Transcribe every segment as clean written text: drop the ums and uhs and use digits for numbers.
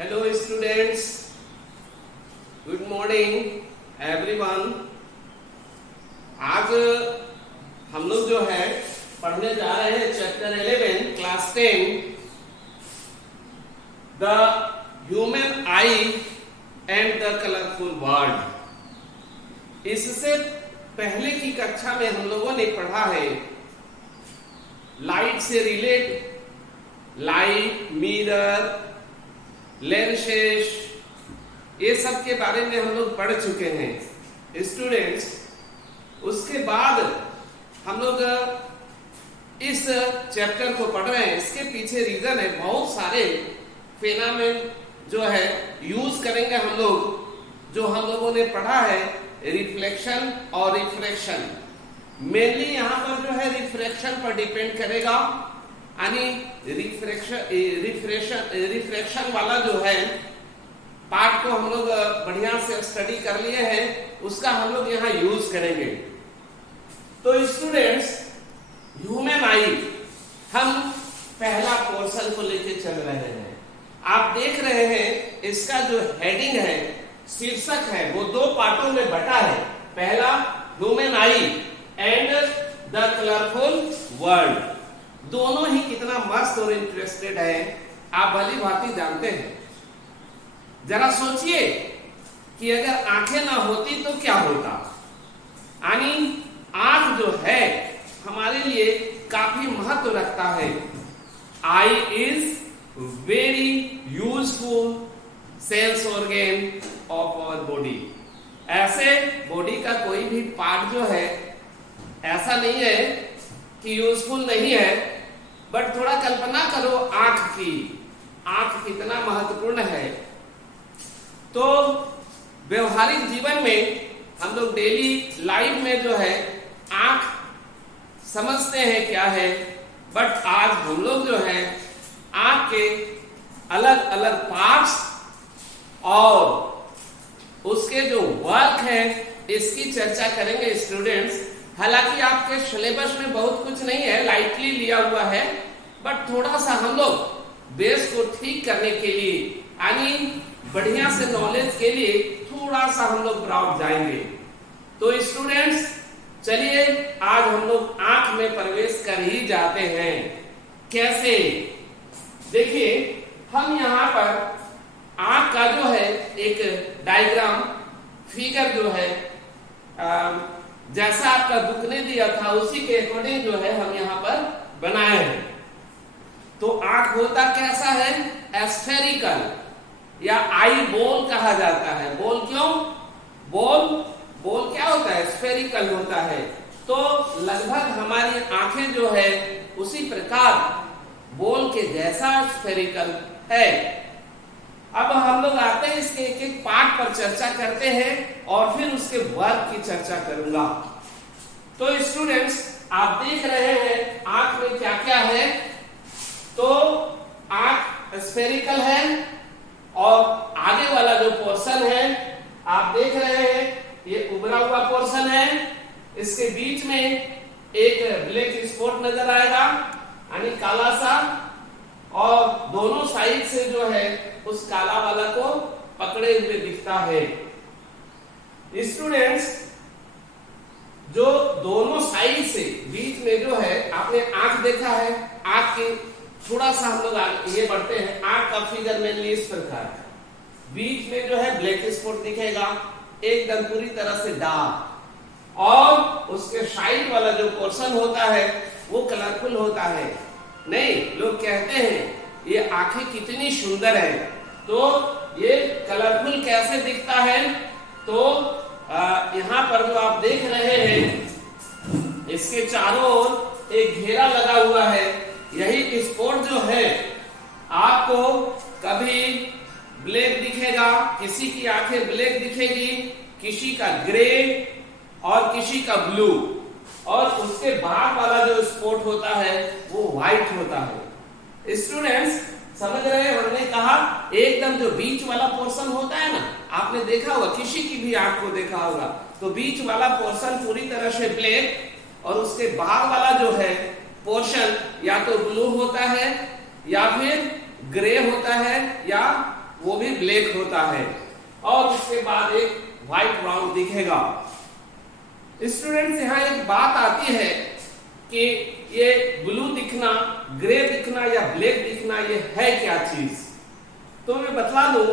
Hello students, good morning everyone. आज हम लोग जो है पढ़ने जा रहे हैं chapter 11 class 10 the human I and the colourful world. इससे पहले की कक्षा में हम लोगों ने पढ़ा है लाइट से रिलेट, लाइट, मिरर, लेंसेस, ये सब के बारे में हम लोग पढ़ चुके हैं स्टूडेंट्स। उसके बाद हम लोग इस चैप्टर को पढ़ रहे हैं। इसके पीछे रीजन है, बहुत सारे फेनोमेन जो है यूज करेंगे हम लोग। जो हम लोगों ने पढ़ा है रिफ्लेक्शन और रिफ्रैक्शन, मेनली यहाँ पर जो है रिफ्रैक्शन पर डिपेंड करेगा। यानी रिफ्रैक्शन वाला जो है पार्ट को हम लोग बढ़िया से स्टडी कर लिए हैं, उसका हम लोग यहाँ यूज करेंगे। तो स्टूडेंट्स, ह्यूमन आई, हम पहला पोर्शन को लेके चल रहे हैं। आप देख रहे हैं इसका जो हेडिंग है, शीर्षक है, वो दो पार्टों में बटा है। पहला human I and the colourful world. दोनों ही कितना मस्त और इंटरेस्टेड है, आप भली भांति जानते हैं। जरा सोचिए कि अगर आंखें ना होती तो क्या होता। यानी आंख जो है हमारे लिए काफी महत्व रखता है। Eye is very useful sense organ of our body. ऐसे बॉडी का कोई भी पार्ट जो है ऐसा नहीं है कि यूजफुल नहीं है, बट थोड़ा कल्पना करो आंख की, आंख कितना महत्वपूर्ण है। तो व्यवहारिक जीवन में हम लोग डेली लाइफ में जो है आंख समझते हैं क्या है, बट आज हम लोग जो है आंख के अलग अलग पार्ट्स और उसके जो वर्क है इसकी चर्चा करेंगे स्टूडेंट्स। हालांकि आपके सिलेबस में बहुत कुछ नहीं है, लाइटली लिया हुआ है, बट थोड़ा सा हम लोग बेस को ठीक करने के लिए, यानी बढ़िया से नॉलेज के लिए थोड़ा सा हम लोग ब्रॉड जाएंगे। तो स्टूडेंट्स, चलिए आज हम लोग आंख में प्रवेश कर ही जाते हैं। कैसे? देखिए, हम यहाँ पर आंख का जो है एक डायग्राम फिगर जो है जैसा आपका बुक ने दिया था उसी के अकॉर्डिंग जो है हम यहाँ पर बनाए हैं। तो आंख होता कैसा है? एस्फेरिकल या आई बॉल कहा जाता है। बॉल क्यों? बॉल क्या होता है? स्फेरिकल होता है। तो लगभग हमारी आंखें जो है उसी प्रकार बॉल के जैसा स्फेरिकल है। अब हम लोग आते हैं इसके एक एक पार्ट पर चर्चा करते हैं और फिर उसके वर्क की चर्चा करूंगा। तो स्टूडेंट्स, आप देख रहे हैं आंख में क्या क्या है। तो आंख स्फेरिकल है और आगे वाला जो पोर्शन है आप देख रहे हैं ये उभरा हुआ पोर्शन है। इसके बीच में एक ब्लैक स्पॉट नजर आएगा, यानी काला सा, और दोनों साइड से जो है उस काला वाला को पकड़े हुए दिखता है। स्टूडेंट्स, जो दोनों साइड से बीच में जो है आपने आंख देखा है, आंख की थोड़ा सा हम लोग ये बढ़ते हैं। आंख का फिगर मेनली इस प्रकार है। बीच में जो है ब्लैक स्पॉट दिखेगा, एकदम पूरी तरह से डार्क, और उसके साइड वाला जो पोर्शन होता है वो कलरफुल होता है। नहीं, लोग कहते हैं ये आंखें कितनी सुंदर है, तो ये कलरफुल कैसे दिखता है? तो यहाँ पर जो आप देख रहे हैं इसके चारों ओर एक घेरा लगा हुआ है। यही स्पॉट जो है आपको कभी ब्लैक दिखेगा, किसी की आंखें ब्लैक दिखेगी, किसी का ग्रे और किसी का ब्लू, और उसके बाद वाला जो स्पॉट होता है वो व्हाइट होता है। स्टूडेंट्स, समझ रहे हैं? हमने कहा एकदम जो बीच वाला पोर्शन होता है ना, आपने देखा होगा, किसी की भी आंख को देखा होगा, तो बीच वाला पोर्शन पूरी तरह से ब्लैक और उसके बाहर वाला जो है पोर्शन या तो ब्लू होता है या फिर ग्रे होता है या वो भी ब्लैक होता है, और उसके बाद एक व्हाइट राउंड दिखेगा। स्टूडेंट्स, यहाँ एक बात आती है कि ये ब्लू दिखना, ग्रे दिखना या ब्लैक दिखना, ये है क्या चीज? तो मैं बतला दूं,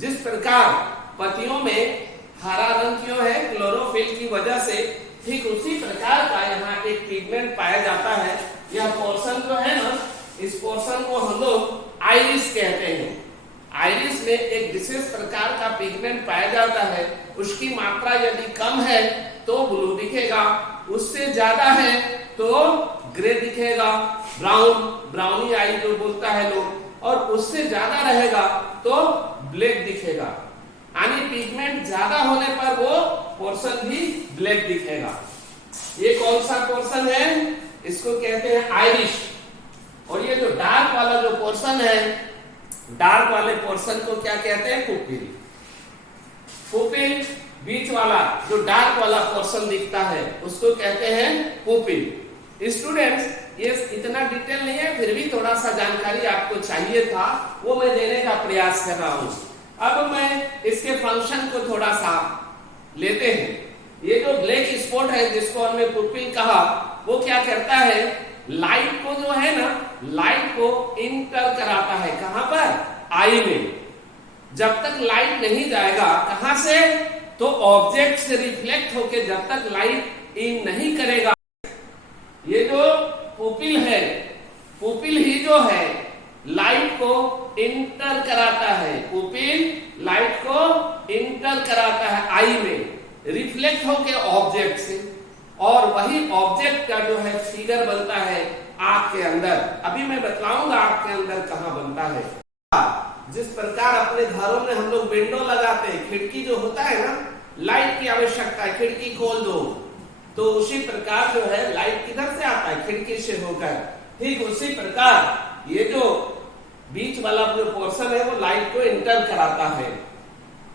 जिस प्रकार पत्तियों में हरा रंग क्यों है, क्लोरोफिल की वजह से, ठीक उसी प्रकार का यहाँ एक पिगमेंट पाया जाता है। यह पोर्शन जो है ना, इस पोर्शन को हम लोग आइरिस कहते हैं। आइरिस में एक विशेष प्रकार का पिगमेंट पाया जाता है। उसकी मात्रा यदि कम है तो ब्लू दिखेगा, उससे ज्यादा है तो ग्रे दिखेगा, ब्राउन, ब्राउनी आई जो बोलता है लोग, और उससे ज्यादा रहेगा तो ब्लैक दिखेगा। यानी पिगमेंट ज्यादा होने पर वो पोर्शन भी ब्लैक दिखेगा। ये कौन सा पोर्शन है? इसको कहते हैं आइरिश। और ये जो डार्क वाला जो पोर्शन है, डार्क वाले पोर्शन को क्या कहते हैं? पुपिल। पुपिल, बीच वाला जो डार्क वाला पोर्शन दिखता है उसको कहते हैं पुपिल। स्टूडेंट्स, ये इतना डिटेल नहीं है, फिर भी थोड़ा सा जानकारी आपको चाहिए था, वो मैं देने का प्रयास कर रहा हूं। अब मैं इसके फंक्शन को थोड़ा सा लेते हैं। ये जो ब्लैक स्पॉट है जिसको हमने पुपिल कहा, वो क्या करता है? लाइट को जो है ना, लाइट को इंटर कराता है। कहां पर? आई में। जब तक लाइट नहीं जाएगा, कहां से? तो ऑब्जेक्ट से रिफ्लेक्ट होके जब तक लाइट इन नहीं करेगा, ये जो पुपिल है, पुपिल ही जो है लाइट को इंटर कराता है। पुपिल लाइट को इंटर कराता है आई में, रिफ्लेक्ट होके ऑब्जेक्ट से, और वही ऑब्जेक्ट का जो है फिगर बनता है आंख के अंदर। अभी मैं बतलाऊंगा आंख के अंदर कहां बनता है। जिस प्रकार अपने घरों में हम लोग विंडो लगाते हैं, खिड़की जो होता है ना, लाइट की आवश्यकता है, खिड़की खोल दो, तो उसी प्रकार जो है लाइट किधर से आता है? खिड़की से होकर। ठीक उसी प्रकार ये जो बीच वाला जो पोर्शन है वो लाइट को इंटर कराता है।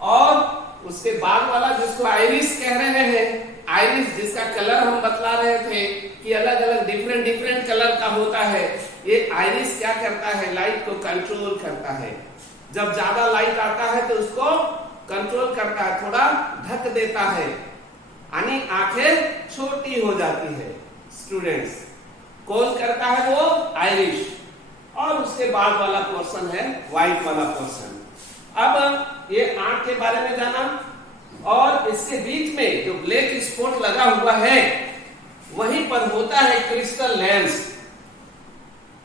और उसके बाद वाला जिसको आइरिस कह रहे हैं, आइरिस जिसका कलर हम बतला रहे थे कि अलग अलग डिफरेंट डिफरेंट कलर का होता है, ये आइरिस क्या करता है? लाइट को कंट्रोल करता है। जब ज्यादा लाइट आता है तो उसको कंट्रोल करता है, थोड़ा ढक देता है, यानी आंखें छोटी हो जाती है। स्टूडेंट्स, कौन करता है? वो आइरिश। और उसके बाद वाला पोर्शन है व्हाइट वाला पोर्शन। अब ये आंख के बारे में जाना, और इसके बीच में जो ब्लैक स्पॉट लगा हुआ है वहीं पर होता है क्रिस्टल लेंस।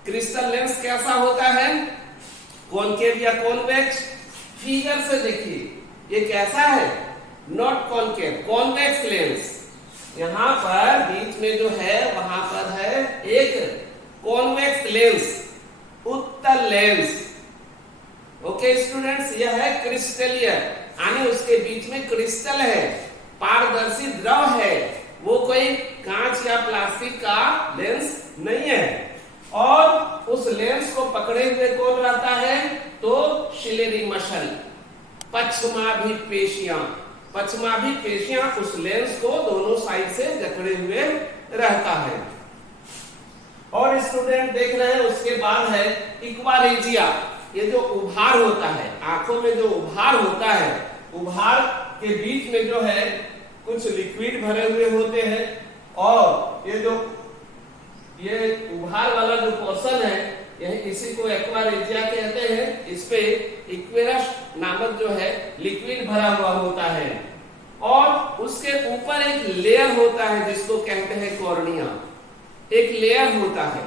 क्रिस्टल लेंस कैसा होता है? कॉनकेव या कॉन्वेक्स? फिगर से देखिए, ये कैसा है? Not concave, convex lens. यहां पर बीच में जो है वहां पर है एक कॉन्वेक्स लेंस, उत्तल लेंस। ओके स्टूडेंट्स, यह है क्रिस्टलियर, यानी उसके बीच में क्रिस्टल है, पारदर्शी द्रव है, वो कोई कांच या प्लास्टिक का लेंस नहीं है। और उस लेंस को पकड़े हुए कौन रहता है? तो सिलेरी मसल, पश्चमाभिक पेशियां। पश्चमाभिक पेशियां उस लेंस को दोनों साइड से जकड़े हुए रहता है। और स्टूडेंट देख रहे हैं, उसके बाद है इक्वारेजिया। ये जो उभार होता है, आंखों में जो उभार होता है, उभार के बीच में जो है कुछ लिक्विड भरे हुए होते हैं, और ये जो ये उभार वाला जो पोर्शन है, यह इसी को एक्वारेजिया कहते हैं। इस पे इक्वेरस नामक जो है लिक्विड भरा हुआ होता है, और उसके ऊपर एक लेयर होता है जिसको कहते हैं कॉर्निया। एक लेयर होता है,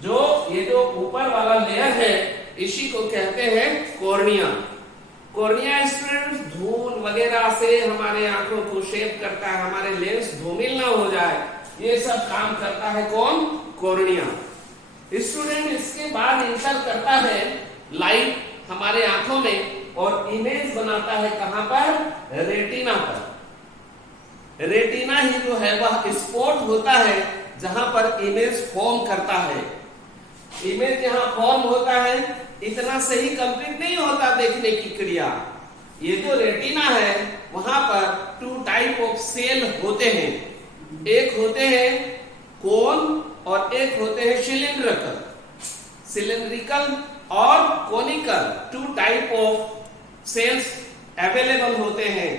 जो ये जो ऊपर वाला लेयर है इसी को कहते हैं कॉर्निया। कॉर्निया स्टूडेंट्स धूल वगैरह से हमारे आंखों को शेप करता है, हमारे लेंस धूमिल ना हो जाए, ये सब काम करता है कौन? कॉर्निया। स्टूडेंट, इसके बाद इंटर करता है लाइट हमारे आंखों में, और इमेज बनाता है कहां पर? रेटिना पर। रेटिना ही जो है वह स्पॉट होता है जहां पर इमेज फॉर्म करता है। इमेज जहां फॉर्म होता है, इतना सही कंप्लीट नहीं होता देखने की क्रिया। ये जो रेटिना है वहां पर 2 टाइप ऑफ सेल होते हैं, एक होते हैं कोन और एक होते हैं सिलिंड्रिकल। सिलिंड्रिकल और conical, 2 type of cells available होते हैं।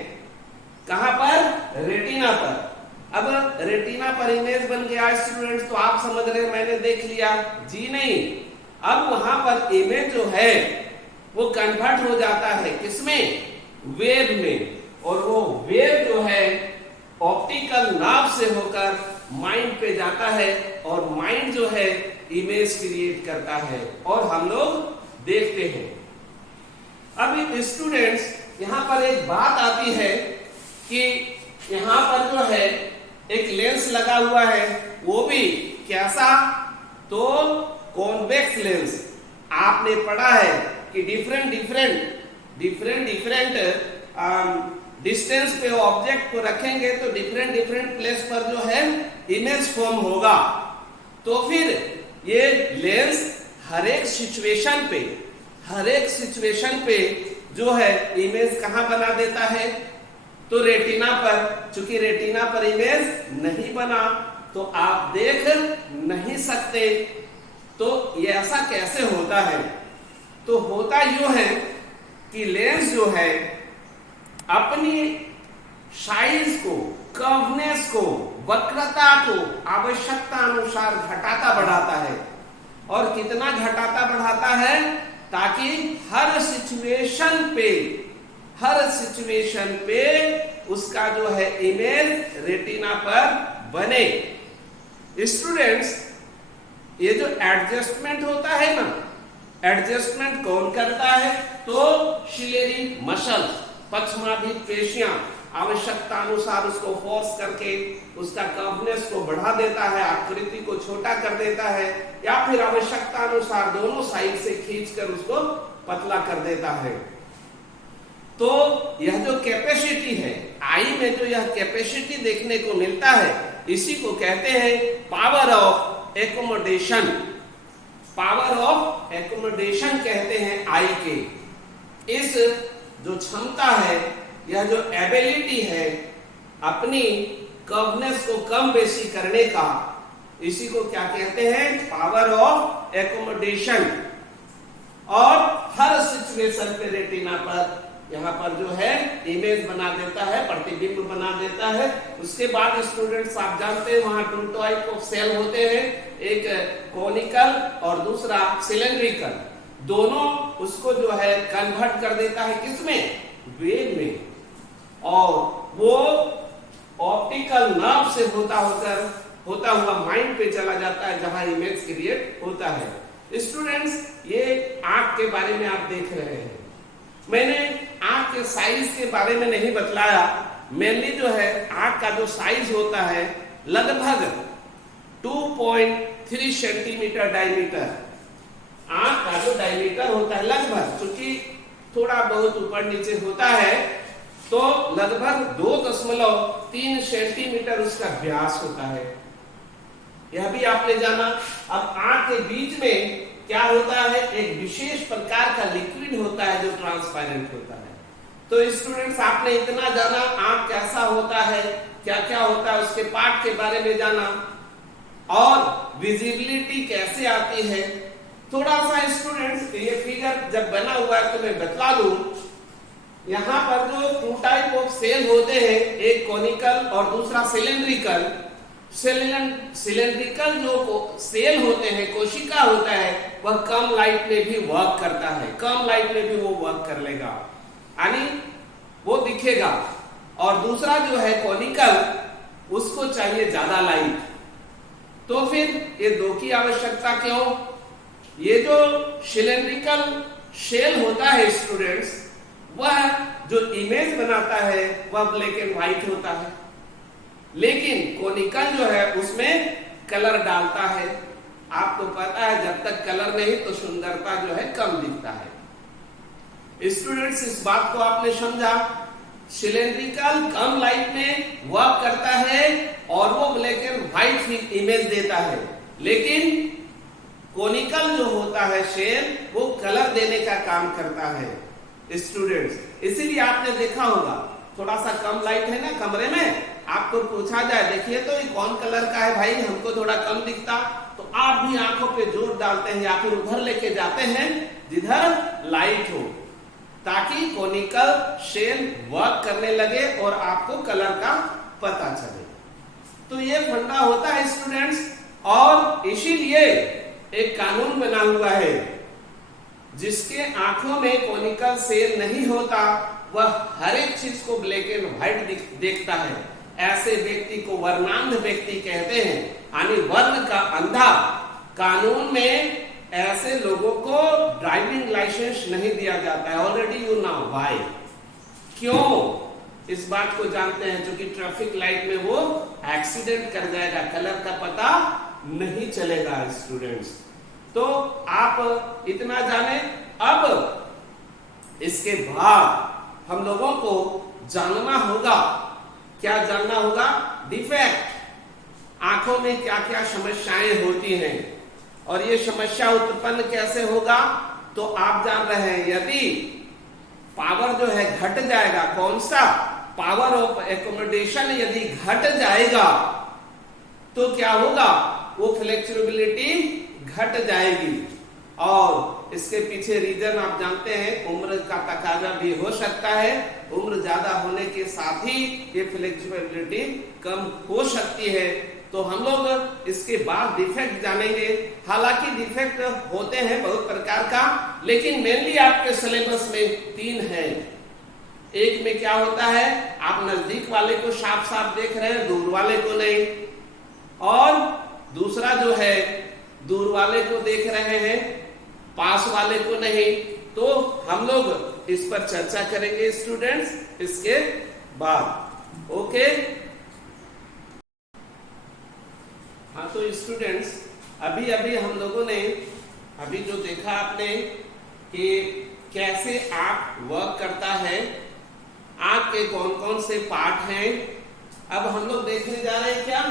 कहां पर? रेटिना पर। अब रेटिना पर इमेज बन गया स्टूडेंट्स, तो आप समझ रहे मैंने देख लिया? जी नहीं, अब वहां पर इमेज जो है वो कन्वर्ट हो जाता है किसमें? वेव में। और वो वेव जो है ऑप्टिकल नर्व से होकर माइंड पे जाता है और माइंड जो है इमेज क्रिएट करता है और हम लोग देखते हैं। अब स्टूडेंट्स यहां पर एक बात आती है कि यहां पर जो है एक लेंस लगा हुआ है, वो भी कैसा? तो कॉन्वेक्स लेंस। आपने पढ़ा है कि डिफरेंट डिस्टेंस पे ऑब्जेक्ट को रखेंगे तो डिफरेंट प्लेस पर जो है इमेज फॉर्म होगा। तो फिर ये लेंस हर एक सिचुएशन पे जो है इमेज कहां बना देता है? तो रेटिना पर। चूंकि रेटिना पर इमेज नहीं बना तो आप देख नहीं सकते। तो ये ऐसा कैसे होता है? तो होता यूं है कि लेंस जो है अपनी साइज को, कर्वनेस को, वक्रता को आवश्यकता अनुसार घटाता बढ़ाता है। और कितना घटाता बढ़ाता है? ताकि हर सिचुएशन पे उसका जो है इमेज रेटिना पर बने। स्टूडेंट्स, ये जो एडजस्टमेंट होता है ना, एडजस्टमेंट कौन करता है? तो सिलेरी मसल्स, पक्षमाधिक पेशियां आवश्यकता अनुसार उसको फोर्स करके उसका कर्वनेस को बढ़ा देता है, आकृति को छोटा कर देता है, या फिर आवश्यकता अनुसार दोनों साइड से खींचकर उसको पतला कर देता है। तो यह जो कैपेसिटी है, आई में जो यह कैपेसिटी देखने को मिलता है, इसी को कहते हैं power of accommodation. Power of accommodation कहते हैं आई के। इस जो क्षमता है, यह जो एबिलिटी है अपनी कर्वनेस को कम बेसी करने का, इसी को क्या कहते हैं? Power of accommodation. और हर सिचुएशन पे रेटिना पर यहाँ पर जो है इमेज बना देता है, प्रतिबिंब बना देता है। उसके बाद स्टूडेंट्स आप जानते हैं वहां टू टाइप ऑफ सेल होते हैं, एक कोनिकल और दूसरा सिलेंड्रिकल। दोनों उसको जो है कन्वर्ट कर देता है किसमें? वेव में। और वो ऑप्टिकल नर्व से होता हुआ माइंड पे चला जाता है जहां इमेज क्रिएट होता है। स्टूडेंट्स, ये आंख के बारे में आप देख रहे हैं। मैंने आंख के साइज के बारे में नहीं बतलाया। मेनली जो है आंख का जो साइज होता है लगभग 2.3 सेंटीमीटर डायमीटर। आंख का जो डायमीटर होता है लगभग, क्योंकि थोड़ा बहुत ऊपर नीचे होता है, तो लगभग 2.3 सेंटीमीटर उसका व्यास होता है। यह भी आपने जाना। अब आंख के बीच में क्या होता है? एक विशेष प्रकार का लिक्विड होता है जो ट्रांसपेरेंट होता है। तो स्टूडेंट्स, आपने इतना जाना आंख कैसा होता है, क्या क्या होता है, उसके पार्ट के बारे में जाना और विजिबिलिटी कैसे आती है। थोड़ा सा स्टूडेंट्स, ये फिगर जब बना हुआ है तो मैं बतला दूं। यहाँ पर जो टू टाइप ऑफ सेल होते हैं, एक कोनिकल और दूसरा सिलेंड्रिकल। सिलेंड्रिकल जो सेल होते हैं, कोशिका होता है, वह कम लाइट में भी वर्क करता है, कम लाइट में भी वो वर्क कर लेगा, यानी वो दिखेगा। और दूसरा जो है कोनिकल, उसको चाहिए ज्यादा लाइट। तो फिर ये दो की आवश्यकता क्यों? ये जो सिलेंड्रिकल सेल होता है स्टूडेंट्स, वह जो इमेज बनाता है वह ब्लैक एंड व्हाइट होता है, लेकिन कोनिकल जो है उसमें कलर डालता है। आपको पता है जब तक कलर नहीं तो सुंदरता जो है कम दिखता है। स्टूडेंट्स, इस बात को आपने समझा? सिलेंड्रिकल कम लाइट में वर्क करता है और वो black and white he image देता है, लेकिन कोनिकल जो होता है सेल, वो कलर देने का काम करता है। स्टूडेंट्स, इसीलिए आपने देखा होगा थोड़ा सा कम लाइट है ना कमरे में, आपको पूछा जाए देखिए तो ये कौन कलर का है भाई, हमको थोड़ा कम दिखता, तो आप भी आंखों पे जोर डालते हैं या फिर उधर लेके जाते हैं जिधर लाइट हो। ताकि कोनिकल शेल वर्क करने लगे और आपको कलर का पता चले। तो ये फंडा होता है स्टूडेंट्स, और इसीलिए एक कानून बना हुआ है, जिसके आंखों में कोनिकल शेल नहीं होता वह हर एक चीज को ब्लैक एंड व्हाइट देखता है। ऐसे व्यक्ति को वर्णांध व्यक्ति कहते हैं, यानी वर्ण का अंधा। कानून में ऐसे लोगों को ड्राइविंग लाइसेंस नहीं दिया जाता है। ऑलरेडी यू नो व्हाई, क्यों इस बात को जानते हैं, क्योंकि ट्रैफिक लाइट में वो एक्सीडेंट कर जाएगा, कलर का पता नहीं चलेगा स्टूडेंट्स। तो आप इतना जाने। अब इसके बाद हम लोगों को जानना होगा, क्या जानना होगा, डिफेक्ट। आंखों में क्या क्या समस्याएं होती हैं और ये समस्या उत्पन्न कैसे होगा। तो आप जान रहे हैं, यदि पावर जो है घट जाएगा, कौन सा, पावर ऑफ एकोमोडेशन यदि घट जाएगा तो क्या होगा, वो फ्लेक्सिबिलिटी घट जाएगी। और इसके पीछे रीजन आप जानते हैं, उम्र का तकाजा भी हो सकता है। उम्र ज्यादा होने के साथ ही ये फ्लेक्सिबिलिटी कम हो सकती है। तो हम लोग इसके बाद डिफेक्ट जानेंगे। हालांकि डिफेक्ट होते हैं बहुत प्रकार का, लेकिन मेनली आपके सिलेबस में 3 है। एक में क्या होता है, आप नजदीक वाले को साफ साफ देख रहे हैं, दूर वाले को नहीं। और दूसरा जो है, दूर वाले को देख रहे हैं, पास वाले को नहीं। तो हम लोग इस पर चर्चा करेंगे स्टूडेंट्स इसके बाद। ओके, हाँ तो स्टूडेंट्स, अभी अभी हम लोगों ने अभी जो देखा आपने कि कैसे आंख वर्क करता है, आंख के कौन कौन से पार्ट हैं। अब हम लोग देखने जा रहे हैं क्या,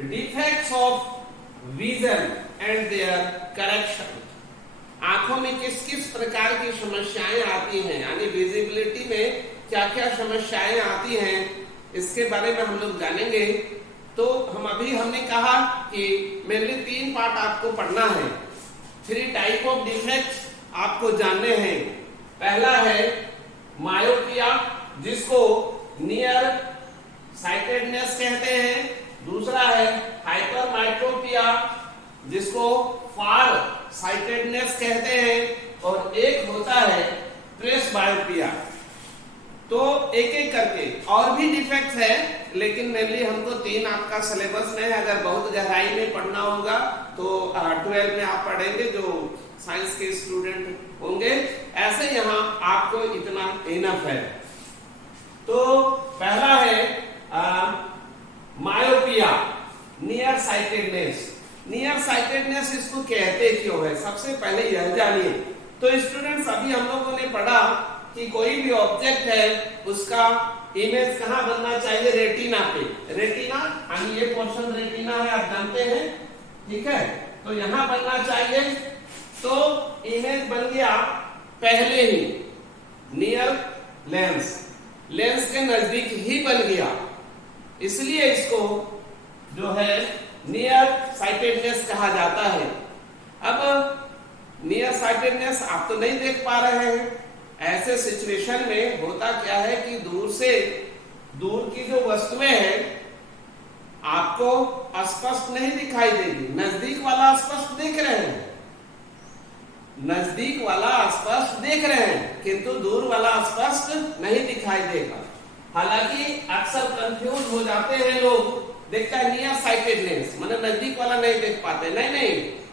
defects of vision and their correction. आंखों में किस किस प्रकार की समस्याएं आती हैं, यानी विजिबिलिटी में क्या क्या समस्याएं आती हैं, इसके बारे में हम लोग जानेंगे। तो हमने कहा कि मेनली 3 पार्ट आपको पढ़ना है। 3 टाइप ऑफ डिफेक्ट्स आपको जानने हैं। पहला है मायोपिया, जिसको नियर साइटेडनेस कहते हैं। दूसरा है हाइपरमाइट्रोपिया, जिसको फार साइटेडनेस कहते हैं। और एक होता है प्रेसबायोपिया। तो एक एक करके और भी डिफेक्ट्स है, लेकिन मेनली हमको 3 आपका सिलेबस में है। अगर बहुत गहराई में पढ़ना होगा तो 12 में आप पढ़ेंगे, जो साइंस के स्टूडेंट होंगे। ऐसे यहाँ आपको इतना इनफ है। तो पहला है myopia, near sightedness. Near sightedness इसको कहते क्यों है, सबसे पहले यह जानिए। तो स्टूडेंट्स, अभी हम लोगों ने पढ़ा कि कोई भी ऑब्जेक्ट है उसका इमेज कहाँ बनना चाहिए, रेटिना पे। रेटिना, यानी ये पोर्शन रेटिना है, आप जानते हैं, ठीक है। तो यहाँ बनना चाहिए। तो इमेज बन गया पहले ही नियर लेंस, लेंस के नजदीक ही बन गया, इसलिए इसको जो है नियर साइटेडनेस कहा जाता है। अब नियर साइटेडनेस आप तो नहीं देख पा रहे हैं। ऐसे सिचुएशन में होता क्या है कि दूर की जो वस्तुएं हैं आपको स्पष्ट नहीं दिखाई देगी। नजदीक वाला स्पष्ट देख रहे हैं, नजदीक वाला स्पष्ट देख रहे हैं, किंतु दूर वाला स्पष्ट नहीं दिखाई देगा। हालांकि अक्सर कंफ्यूज हो जाते हैं लोग, देखता है नियर साइटेडनेस माने नजदीक वाला नहीं देख पाते। नहीं,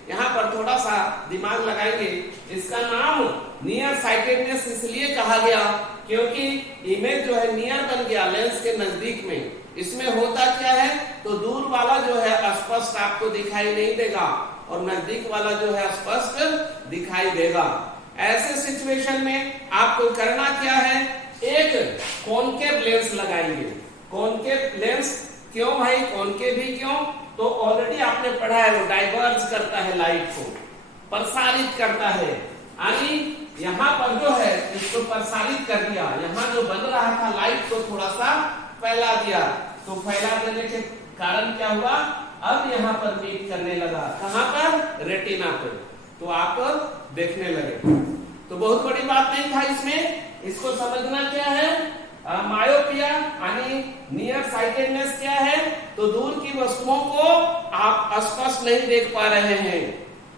यहाँ पर थोड़ा सा दिमाग लगाएंगे। इसका नाम नियर साइटेडनेस इसलिए कहा गया क्योंकि इमेज जो है नियर बन गया, लेंस के नजदीक में। इसमें होता क्या है, तो दूर वाला जो है स्पष्ट आपको दिखाई नहीं देगा और नजदीक वाला जो है स्पष्ट दिखाई देगा। ऐसे सिचुएशन में आपको करना क्या है, एक कॉनकेव लेंस लगाएंगे। कॉनकेव लेंस क्यों भाई, कॉनकेव भी क्यों, तो ऑलरेडी आपने पढ़ा है वो डाइवर्ज करता है, लाइट को प्रसारित करता है। यानी यहाँ पर जो है इसको प्रसारित कर दिया, यहाँ जो बन रहा था लाइट को थोड़ा सा फैला दिया। तो फैला देने के कारण क्या हुआ, अब यहाँ पर मीट करने लगा, कहाँ पर, रेटिना पर। तो आप देखने लगे। तो बहुत बड़ी बात नहीं था इसमें। इसको समझना क्या है, मायोपिया यानी नियर साइटेडनेस क्या है, तो दूर की वस्तुओं को आप स्पष्ट नहीं देख पा रहे हैं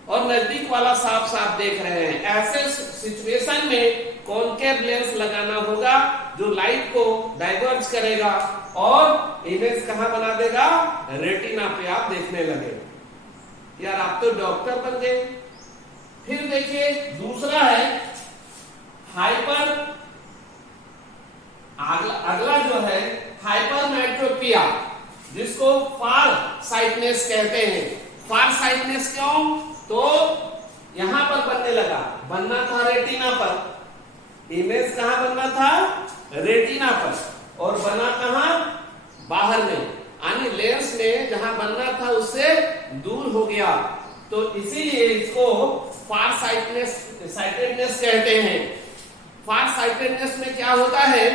और नजदीक वाला साफ साफ देख रहे हैं। ऐसे सिचुएशन में कॉनकेव लेंस लगाना होगा जो लाइट को डाइवर्ज करेगा और इमेज कहां बना देगा, रेटिना पे आप देखने लगे। यार आप तो डॉक्टर बन गए। फिर देखिए दूसरा है हाइपर, अगला जो है हाइपरमेट्रोपिया, जिसको फार साइटनेस कहते हैं। फार साइटनेस क्यों, तो यहां पर बनने लगा, बनना था रेटिना पर, इमेज कहां बनना था, रेटिना पर, और बना कहां, बाहर में, यानी लेंस में जहां बनना था उससे दूर हो गया। तो इसीलिए इसको फार साइटेडनेस कहते हैं। फार साइटेडनेस में क्या होता है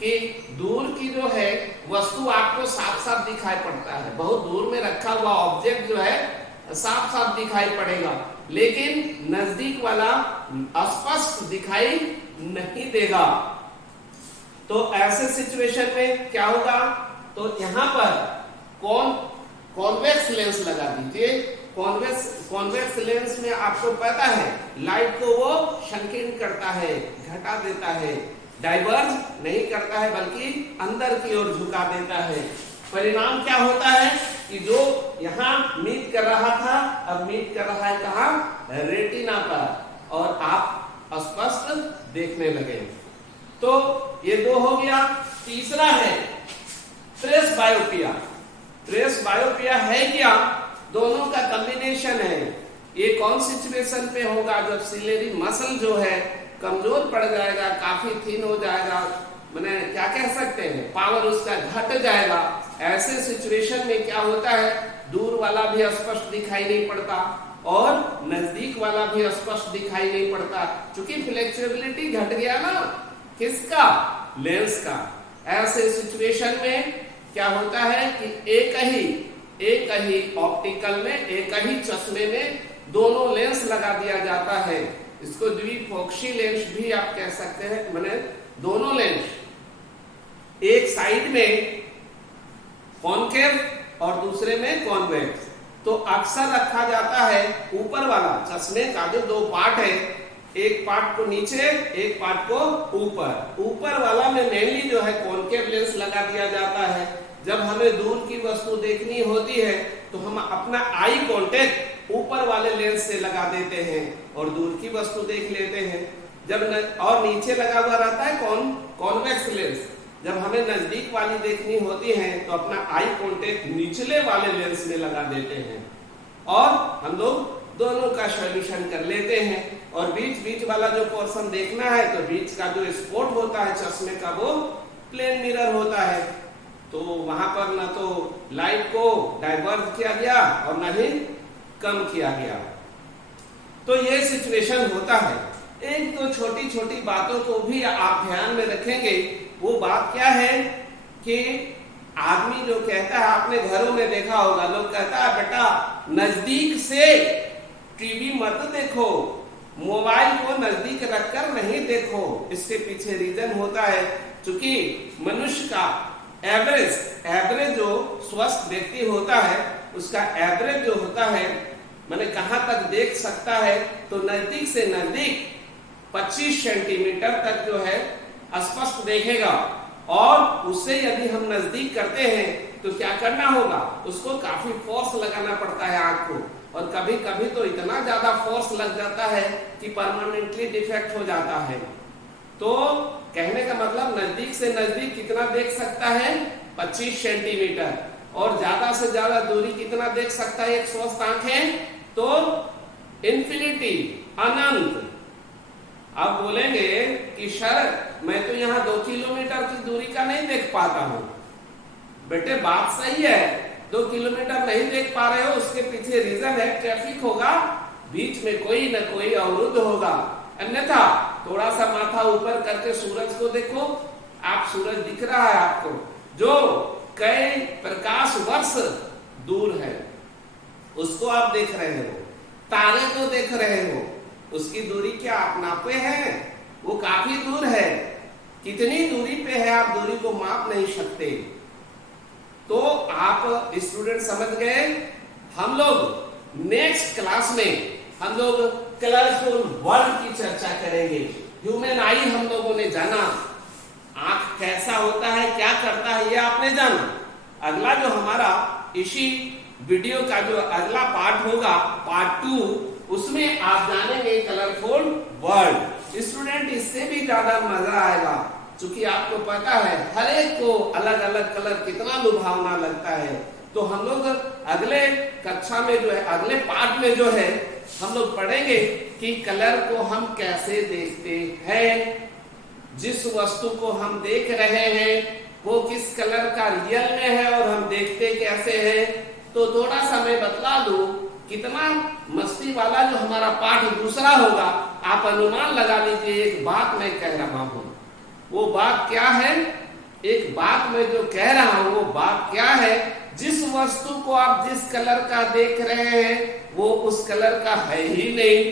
कि दूर की जो है वस्तु आपको साफ साफ दिखाई पड़ता है, बहुत दूर में रखा हुआ ऑब्जेक्ट जो है साफ साफ दिखाई पड़ेगा, लेकिन नजदीक वाला स्पष्ट दिखाई नहीं देगा। तो ऐसे सिचुएशन में क्या होगा, तो यहां पर कॉन्वेक्स लेंस लगा दीजिए। कॉन्वेक्स लेंस में आपको पता है लाइट को वो संकीर्ण करता है, घटा देता है, डाइवर्ज नहीं करता है बल्कि अंदर की ओर झुका देता है। परिणाम क्या होता है कि जो यहां मीट कर रहा था अब मीट कर रहा है कहां, रेटिना पर, और आप स्पष्ट देखने लगे। तो ये दो हो गया। तीसरा है ट्रेस बायोपिया। ट्रेस बायोपिया है क्या, दोनों का कॉम्बिनेशन है। ये कौन सिचुएशन पे होगा, जब सिलेरी मसल जो है कमजोर पड़ जाएगा, काफी थिन हो जाएगा, मैंने क्या कह सकते हैं, पावर उसका घट जाएगा। ऐसे सिचुएशन में क्या होता है, दूर वाला भी स्पष्ट दिखाई नहीं पड़ता और नजदीक वाला भी स्पष्ट दिखाई नहीं पड़ता, क्योंकि फ्लेक्सिबिलिटी घट गया ना, किसका, लेंस का। ऐसे सिचुएशन में क्या होता है कि एक ही ऑप्टिकल में, एक ही चश्मे में दोनों लेंस लगा दिया जाता है। इसको द्विफोक्सी लेंस भी आप कह सकते हैं, माने दोनों लेंस, एक साइड में कॉनकेव और दूसरे में कॉन्वेक्स। तो अक्सर रखा जाता है ऊपर वाला चश्मे का जो दो पार्ट है, एक पार्ट को नीचे, एक पार्ट को ऊपर। ऊपर वाला में मेनली जो है कॉनकेव लेंस लगा दिया जाता है। जब हमें दूर की वस्तु देखनी होती है तो हम अपना आई कांटेक्ट ऊपर वाले लेंस से लगा देते हैं और दूर की वस्तु देख लेते हैं। और नीचे लगा हुआ रहता है कॉन्वेक्स लेंस। जब हमें नजदीक वाली देखनी होती है तो अपना आई कांटेक्ट निचले वाले लेंस में लगा देते हैं और हम लोग दोनों का सॉल्यूशन कर लेते हैं। और बीच वाला जो पोर्शन देखना है तो बीच का जो स्पॉट होता है चश्मे का वो प्लेन मिरर होता है। तो वहां पर ना तो लाइट को डाइवर्ट किया गया और ना ही कम किया गया। तो ये सिचुएशन होता है। एक तो छोटी छोटी बातों को भी आप ध्यान में रखेंगे। वो बात क्या है कि आदमी जो कहता है, आपने घरों में देखा होगा, लोग कहता है बेटा नजदीक से टीवी मत देखो, मोबाइल को नजदीक रखकर नहीं देखो। इसके पीछे रीजन होता है क्योंकि मनुष्य का एवरेज जो स्वस्थ व्यक्ति होता है उसका एवरेज जो होता है, मैंने कहां तक देख सकता है, तो नजदीक से नजदीक 25 सेंटीमीटर तक जो है स्पष्ट देखेगा। और उससे यदि हम नजदीक करते हैं तो क्या करना होगा, उसको काफी फोर्स लगाना पड़ता है आंख को, और कभी कभी तो इतना ज्यादा फोर्स लग जाता है कि परमानेंटली डिफेक्ट हो जाता है। तो कहने का मतलब नजदीक से नजदीक कितना देख सकता है, 25 सेंटीमीटर, और ज्यादा से ज्यादा दूरी कितना देख सकता है एक स्वस्थ आंखें, तो इन्फिनिटी, अनंत। आप बोलेंगे कि सर मैं तो यहाँ 2 किलोमीटर की दूरी का नहीं देख पाता हूँ। बेटे बात सही है, 2 किलोमीटर नहीं देख पा रहे हो, उसके पीछे रीजन है, ट्रैफिक होगा, बीच में कोई न कोई अवरुद्ध होगा। अन्यथा थोड़ा सा माथा ऊपर करके सूरज को देखो, आप सूरज दिख रहा है आपको, जो कई प्रकाश वर्ष दूर है, उसको आप देख रहे हो। तारे को देख रहे हो, उसकी दूरी क्या आप नापे हैं? वो काफी दूर है। कितनी दूरी पे है आप दूरी को माप नहीं सकते। तो आप स्टूडेंट समझ गए। हम लोग नेक्स्ट क्लास में हम लोग कलरफुल वर्ल्ड की चर्चा करेंगे। ह्यूमन आई हम लोगों ने जाना, आंख कैसा होता है, क्या करता है, ये आपने जाना। अगला जो हमारा इसी वीडियो का जो अगला पार्ट होगा, पार्ट 2, उसमें आप जानेंगे कलरफुल वर्ल्ड। स्टूडेंट इससे भी ज्यादा मजा आएगा, क्योंकि आपको पता है हर एक को अलग अलग कलर कितना लुभावना लगता है। तो हम लोग अगले कक्षा में जो है, अगले पार्ट में जो है, हम लोग पढ़ेंगे कि कलर को हम कैसे देखते हैं। जिस वस्तु को हम देख रहे हैं वो किस कलर का रियल में है और हम देखते कैसे हैं। तो थोड़ा सा मैं बतला दूं, कितना मस्ती वाला जो हमारा पाठ दूसरा होगा, आप अनुमान लगा लीजिए। एक बात मैं कह रहा हूं, वो बात क्या है? एक बात मैं जो कह रहा हूं वो बात क्या है? जिस वस्तु को आप जिस कलर का देख रहे हैं वो उस कलर का है ही नहीं।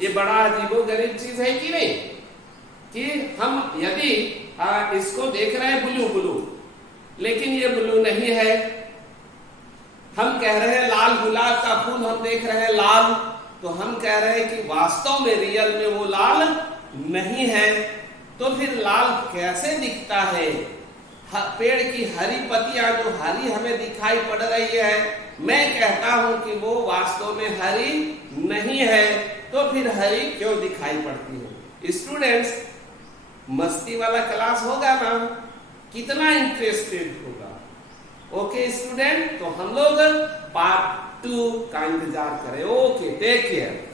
ये बड़ा अजीबोगरीब चीज है कि नहीं? कि हम यदि इसको देख रहे हैं ब्लू ब्लू, लेकिन ये ब्लू नहीं है। हम कह रहे हैं लाल गुलाब का फूल हम देख रहे हैं लाल, तो हम कह रहे हैं कि वास्तव में रियल में वो लाल नहीं है। तो फिर लाल कैसे दिखता है? पेड़ की हरी पत्तियां जो हरी हमें दिखाई पड़ रही है, मैं कहता हूं कि वो वास्तव में हरी नहीं है। तो फिर हरी क्यों दिखाई पड़ती है? स्टूडेंट्स, मस्ती वाला क्लास होगा ना? कितना इंटरेस्टेड होगा? ओके स्टूडेंट, तो हम लोग पार्ट 2 का इंतजार करें। Okay, take care.